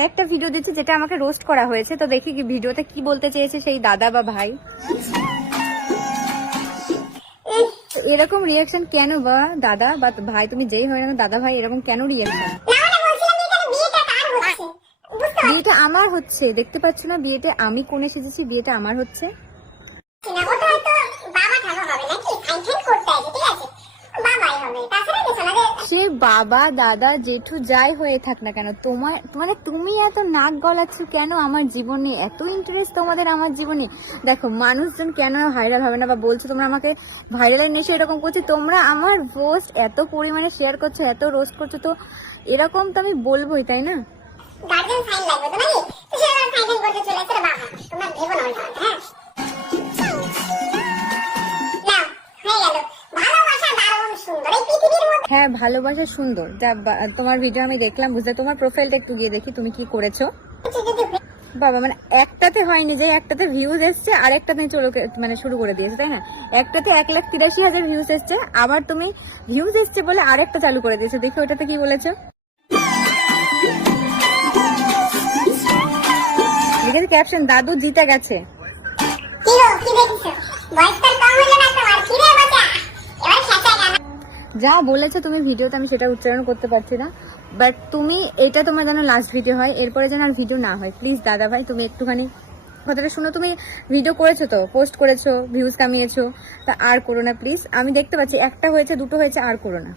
একটা ভিডিও দিচ্ছে যেটা আমাকে রোস্ট করা হয়েছে, তো দেখি কি ভিডিওতে কি বলতে চেয়েছে সেই দাদা বা ভাই। এরকম রিয়াকশন কেন বা দাদা বা ভাই, তুমি যেই হয় না দাদা ভাই, এরকম কেন রিয়াকশন? বিয়েটা আমার হচ্ছে, দেখতে পাচ্ছ না? বিয়েটা আমি কোণে সেজেছি, বিয়েটা আমার হচ্ছে। সে বাবা দাদা জেঠু যাই হয়ে থাক না কেন, তোমার মানে তুমি এত নাক গলাচ্ছ কেন আমার জীবনে? এত ইন্টারেস্ট তোমাদের আমার জীবনে? দেখো মানুষজন কেন ভাইরাল হবে না, বা বলছো তোমরা আমাকে ভাইরালের নেশে এরকম করছি, তোমরা আমার পোস্ট এত পরিমাণে শেয়ার করছো, এত রোস্ট করছো, তো এরকম তো আমি বলবোই, তাই না? হ্যাঁ ভালোবাসা সুন্দর, যা তোমার ভিডিও আমি দেখলাম, বুঝলে? তোমার প্রোফাইলটা একটু গিয়ে দেখি তুমি কি করেছো। বাবা, মানে একটাতে হয়নি যে একটাতে ভিউজ এসছে, আর একটাতে মানে শুরু করে দিয়েছে, তাই না? একটাতে 1,83,000 ভিউজ এসছে, আবার তুমি ভিউজ এসছে বলে আরেকটা চালু করে দিয়েছো। দেখি ওটাতে কি বলেছো। লিখেছে ক্যাপশন, দাদু জিতে গেছে। যা বলেছো তুমি ভিডিওতে, আমি সেটা উচ্চারণ করতে পারছি না, বাট তুমি এটা তোমার যেন লাস্ট ভিডিও হয়, এরপরে যেন আর ভিডিও না হয়। প্লিজ দাদা ভাই, তুমি একটুখানি কথাটা শুনো। তুমি ভিডিও করেছো তো, পোস্ট করেছো, ভিউজ কামিয়েছো, তা আর করো না প্লিজ। আমি দেখতে পাচ্ছি একটা হয়েছে, দুটো হয়েছে, আর করো না।